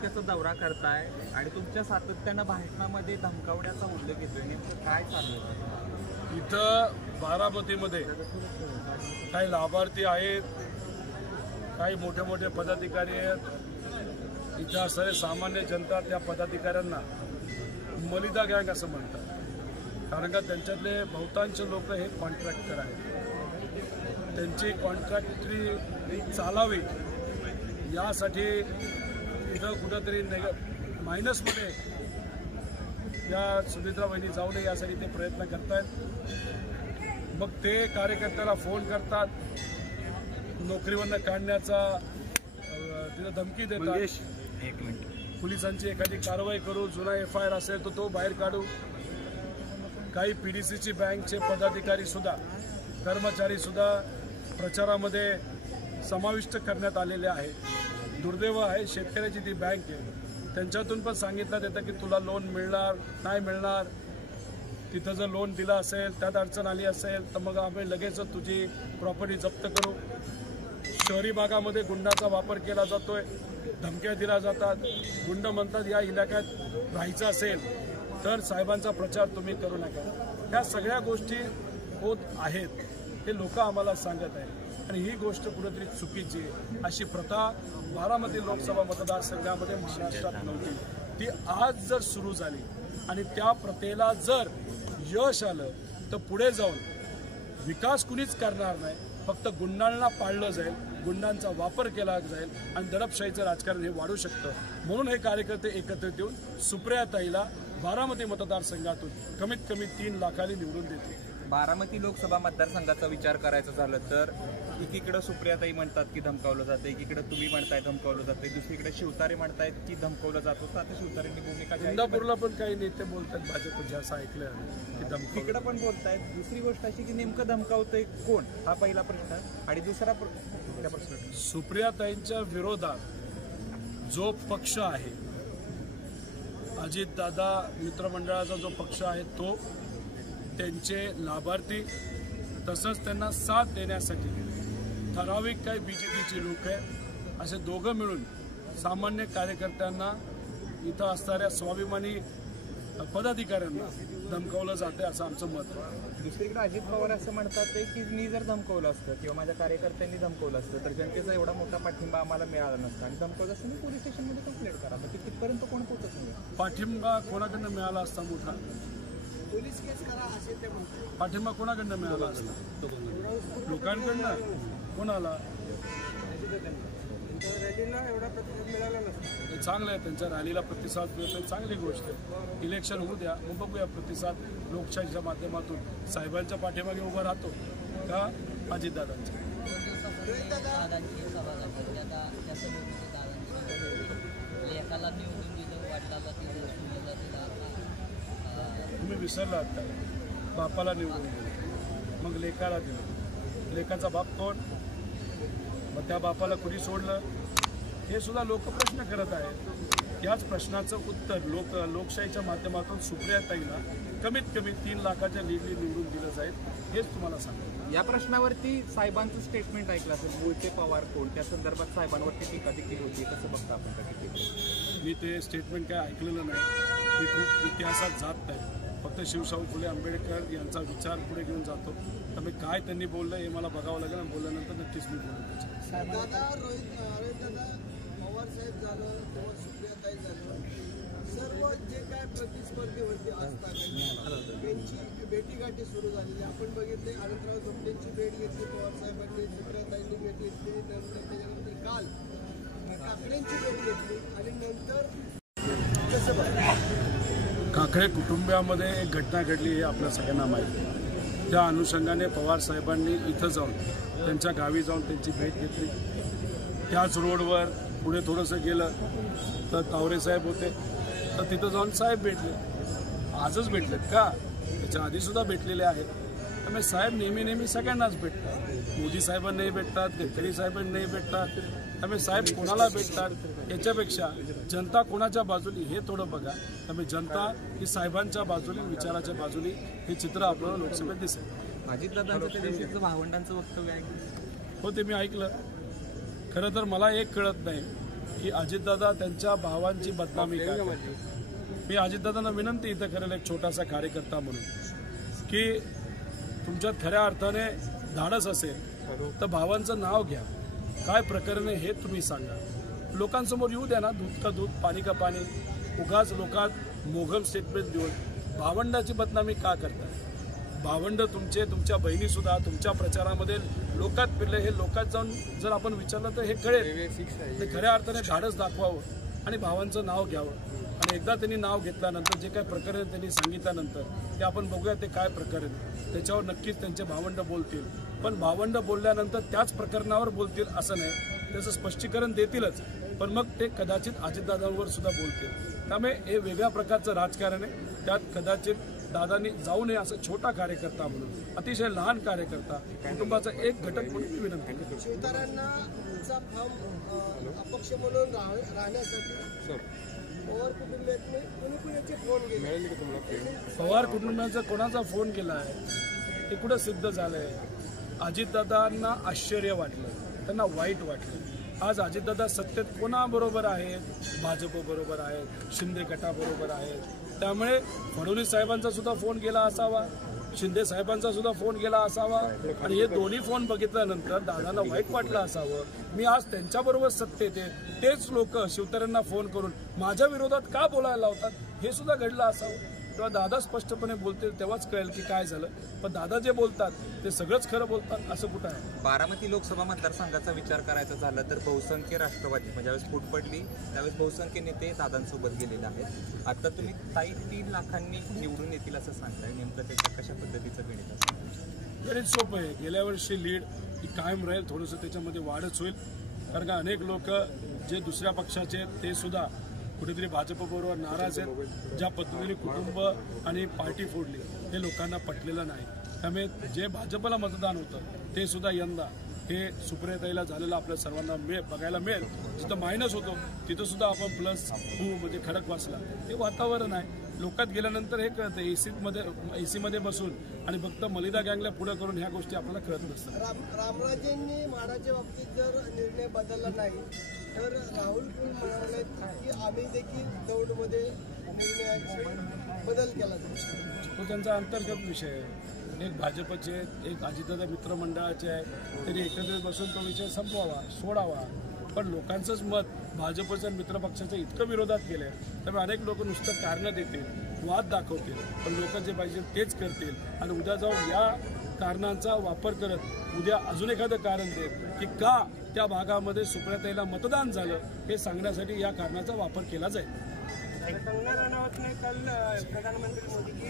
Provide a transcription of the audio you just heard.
तालुक्याचा दौरा करताय आणि तुमच्या सातत्यानं भाषणामध्ये धमकावण्याचा उल्लेख येतोय, नेमकं काय चाललंय? इथं बारामतीमध्ये काही लाभार्थी आहेत, काही मोठे मोठे पदाधिकारी आहेत. इथं असणारे सामान्य जनता त्या पदाधिकाऱ्यांना मलिदा गँग असं म्हणतात, कारण का त्यांच्यातले बहुतांश लोक हे कॉन्ट्रॅक्टर आहेत. त्यांची कॉन्ट्रॅक्टरी चालावी यासाठी इथं कुठंतरी मायनसमध्ये या सुमित्रा वहिनी जाऊ नये यासाठी ते प्रयत्न करतायत. मग ते कार्यकर्त्याला फोन करतात, नोकरीवरनं काढण्याचा तिथं धमकी देतात. पोलिसांची एखादी कारवाई करू, जुना FIR असेल तर तो बाहेर काढू. काही PDCची बँकचे पदाधिकारी सुद्धा, कर्मचारी सुद्धा प्रचारामध्ये समाविष्ट करण्यात आलेले आहेत. दुर्दैव आहे, शेतकऱ्याची ती बँक आहे, त्यांच्यातून पण सांगितलं येतं की तुला लोन मिळणार नाही मिळणार. तिथं जर लोन दिलं असेल, त्यात अडचण आली असेल तर मग आम्ही लगेच तुझी प्रॉपर्टी जप्त करू. शहरी भागामध्ये गुंडाचा वापर केला जातोय, धमक्या दिल्या जातात. गुंड म्हणतात या इलाक्यात राहायचं असेल तर साहेबांचा प्रचार तुम्ही करू नका. ह्या सगळ्या गोष्टी होत आहेत, हे लोक आम्हाला सांगत आहेत आणि ही गोष्ट कुठेतरी चुकीची आहे. अशी प्रथा बारामती लोकसभा मतदारसंघामध्ये महाराष्ट्रात नव्हती, ती आज जर सुरू झाली आणि त्या प्रथेला जर यश आलं तर पुढे जाऊन विकास कुणीच करणार नाही, फक्त गुंडांना पाळलं जाईल, गुंडांचा वापर केला जाईल आणि दडपशाहीचं राजकारण हे वाढू शकतं. म्हणून हे कार्यकर्ते एकत्रित येऊन सुप्रियाताईला बारामती मतदारसंघातून कमीत कमी 3 लाखांनी निवडून देतील. बारामती लोकसभा मतदारसंघाचा विचार करायचा झालं तर एकीकडे सुप्रियाताई म्हणतात की धमकावलं जातं, एकीकडे तुम्ही म्हणताय धमकावलं जातं, दुसरीकडे शिवतारे म्हणतायत की धमकावलं जात होतं. आता शिवतारेंनी भूमिका, इंदापूरला पण काही नेते बोलतात भाजपचे, असं ऐकलं की धमकावलं. इकडे पण बोलतायत. दुसरी गोष्ट अशी की नेमकं धमकावतंय कोण, हा पहिला प्रश्न. आणि दुसरा प्रश्न, सुप्रियाताईंच्या विरोधात जो पक्ष आहे, अजितदादा मित्रमंडळाचा जो पक्ष आहे तो, त्यांचे लाभार्थी, तसंच त्यांना साथ देण्यासाठी ठराविक काही BJPची लोक आहे, असे दोघं मिळून सामान्य कार्यकर्त्यांना, इथं असणाऱ्या स्वाभिमानी पदाधिकाऱ्यांना धमकावलं जाते असं आमचं मत आहे. दुसरीकडे अजित पवार असं म्हणतात की मी जर धमकवलं असतं किंवा माझ्या कार्यकर्त्यांनी धमकवलं असतं तर जनतेचा एवढा मोठा पाठिंबा आम्हाला मिळाला नसता आणि धमकवलं असतं मी पोलीस स्टेशनमध्ये कंप्लेंट करा. तर तिथपर्यंत कोण पोहोचत नाही. पाठिंबा कोणाकडनं मिळाला असता मोठा? पोलीस केस करा असे ते म्हणतात. पाठिंबा कोणाकडनं मिळाला असता? लोकांकडनं. कोणाला? रॅलीला एवढा प्रतिसाद मिळाला नसता. चांगलं आहे, त्यांच्या रॅलीला प्रतिसाद मिळतो, चांगली गोष्ट आहे. इलेक्शन होऊ द्या, मग बघूया प्रतिसाद. लोकशाहीच्या माध्यमातून साहेबांच्या पाठीमागे उभं राहतो का अजितदादांच्या? तुम्ही विसरलात का? बापाला निवडून दिलं, मग लेकाला दिलं. लेकाचा बाप कोण? मग त्या बापाला कुणी सोडलं? हे सुद्धा लोक प्रश्न करत आहेत. याच प्रश्नाचं उत्तर लोकशाहीच्या माध्यमातून सुप्रियाताईला कमीत कमी 3 लाखाच्या लीडनी निवडून दिलं जाईल, हेच तुम्हाला सांगतो. या प्रश्नावरती साहेबांचं स्टेटमेंट ऐकलं असेल, बोलते पवार कोण, त्या संदर्भात साहेबांवरती टीका देखील होती, कसं बघता आपण? मी ते स्टेटमेंट काय ऐकलेलं नाही, मी खूप इतिहासात जात नाही, फक्त शिवशाहू फुले आंबेडकर यांचा विचार पुढे घेऊन जातो. त्यामुळे काय त्यांनी बोललं हे मला बघावं लागेल आणि बोलल्यानंतर नक्कीच मी बोलतो. पवार साहेब झालं किंवा सुप्रियाताई झालं, सर्व जे काय प्रतिस्पर्धीवरती असतात त्यांची भेटीगाठी सुरू झालेली आपण बघितले. अनंतराव धोपटेंची भेट घेतली पवार साहेबांनी, सुप्रियाताईंनी भेट घेतली, नंतर त्याच्यानंतर काल काकडेंची भेट घेतली आणि नंतर कसं बघा काकडे कुटुंबियामध्ये एक घटना घडली हे आपल्या सगळ्यांना माहिती. त्या अनुषंगाने पवार साहेबांनी इथं जाऊन, त्यांच्या गावी जाऊन त्यांची भेट घेतली. त्याच रोडवर पुढे थोडंसं गेलं तर तावरेसाहेब होते, तर तिथं जाऊन साहेब भेटले. आजच भेटलेत का? त्याच्या आधीसुद्धा भेटलेले आहेत. त्यामुळे साहेब नेहमी सगळ्यांनाच भेटतात. मोदी साहेबांनाही भेटतात, गडकरी साहेबांनाही भेटतात. त्यामुळे साहेब कोणाला भेटतात याच्यापेक्षा जनता कोणाच्या बाजूनी हे थोडं बघा. त्यामुळे जनता ही साहेबांच्या बाजूनी, विचाराच्या बाजूनी हे चित्र आपल्याला लोकसभेत दिसेल. अजितदादांचं त्या दिवशीचं भावंडांचं वक्तव्य ऐकलं हो, ते मी ऐकलं. खरं तर मला एक कळत नाही की अजितदादा त्यांच्या भावांची बदनामी का करतात. मी अजितदादांना विनंती इथं करेल, एक छोटासा कार्यकर्ता म्हणून, की तुमच्यात खऱ्या अर्थाने धाडस असेल तर भावांचं नाव घ्या, काय प्रकरण आहे हे तुम्ही सांगा, लोकांसमोर येऊ द्या ना. दूध का दूध पाणी का पाणी. उगाच लोकात मोघम स्टेटमेंट देऊन भावंडाची बदनामी का करताय. भावंड तुमच्या बहिणी सुद्धा तुमच्या प्रचारामध्ये लोकात फिरले. हे लोकात जाऊन जर आपण विचारलं तर हे कळेल. ते खऱ्या अर्थाने धाडस दाखवावं आणि भावांचं नाव घ्यावं. आणि एकदा त्यांनी नाव घेतल्यानंतर जे काही प्रकरण त्यांनी सांगितल्यानंतर ते आपण बघूया ते काय प्रकरण, त्याच्यावर नक्कीच त्यांचे भावंड बोलतील. पण भावंड बोलल्यानंतर त्याच प्रकरणावर बोलतील असं नाही, त्याचं स्पष्टीकरण देतीलच, पण मग ते कदाचित अजितदादांवर सुद्धा बोलतील. त्यामुळे हे वेगळ्या प्रकारचं राजकारण आहे. त्यात कदाचित दादांनी जाऊ नये. असं छोटा कार्यकर्ता म्हणून, अतिशय लहान कार्यकर्ता, कुटुंबाचा एक घटक म्हणून मी विनंती करतो. शिवतारांना अपक्ष म्हणून राहण्यासाठी पवार कुटुंबियांनी कुणी फोन केले. पवार कुटुंबाचा कोणाचा फोन केला आहे हे कुठं सिद्ध झालंय. अजितदादांना आश्चर्य वाटलं, त्यांना वाईट वाटलं. आज अजितदादा सत्तेत कोणाबरोबर आहेत? भाजप बरोबर आहेत, शिंदे गटाबरोबर आहेत. त्यामुळे फडणवीस साहेबांचा सुद्धा फोन गेला असावा, शिंदे साहेबांचा सुद्धा फोन गेला असावा, आणि हे दोन्ही फोन बघितल्यानंतर दादांना वाईट वाटलं असावं. मी आज त्यांच्याबरोबर सत्तेत आहे, तेच लोक शिवतारेंना फोन करून माझ्या विरोधात का बोलायला लावतात हे सुद्धा घडलं असावं. तेव्हा दादा स्पष्टपणे बोलतील तेव्हाच कळेल की काय झालं. पण दादा जे बोलतात ते सगळंच खरं बोलतात असं कुठं आहे. बारामती लोकसभा मतदारसंघाचा विचार करायचा झाला तर बहुसंख्य राष्ट्रवादी म्हणजे ज्यावेळेस फूट पडली त्यावेळेस बहुसंख्य नेते दादांसोबत गेलेले आहेत. आता तुम्ही ताई 3 लाखांनी निवडून येतील असं सांगताय, नेमकं त्याच्या कशा पद्धतीचं गणित असं? गणित सोपं आहे. गेल्या वर्षी लीड ही कायम राहील, थोडंसं त्याच्यामध्ये वाढच होईल. कारण का अनेक लोक जे दुसऱ्या पक्षाचे आहेत ते सुद्धा कुठेतरी भाजपबरोबर नाराज आहेत. ज्या पद्धतीने कुटुंब आणि पार्टी फोडली हे लोकांना पटलेलं नाही. त्यामुळे जे भाजपला मतदान होतं ते सुद्धा यंदा हे सुप्रियाताईला झालेलं आपल्या सर्वांना बघायला मिळेल. जिथं मायनस होतो तिथं सुद्धा आपण प्लस म्हणजे खडक वाचला. हे वातावरण आहे. लोकात गेल्यानंतर हे कळतं. एसीमध्ये बसून आणि फक्त मलिदा गँगला पुढे करून ह्या गोष्टी आपल्याला कळत नसतात. रामराजेंनी माडाच्या बाबतीत जर निर्णय बदलला नाही तर राहुल म्हणाले की आम्ही देखील दौडमध्ये निर्णयाचे बदल केला जाईल. तो त्यांचा अंतर्गत विषय आहे. एक भाजपचे एक अजितदादा मित्रमंडळाचे आहे, तरी एकत्रित बसून तो विषय संपवावा, सोडावा. पण लोकांचंच मत भाजपच्या मित्रपक्षाच्या इतकं विरोधात गेलं आहे. त्यामुळे अनेक लोक नुसतं कारणं देतील, वाद दाखवतील, पण लोक जे पाहिजे तेच करतील. आणि उद्या जाऊन या कारणांचा वापर करत उद्या अजून एखादं कारण देत की का त्या भागामध्ये सुप्रियाताईला मतदान झालं हे सांगण्यासाठी या कारणाचा वापर केला जाईल. कंगना राणावत ने कल प्रधानमंत्री मोदी की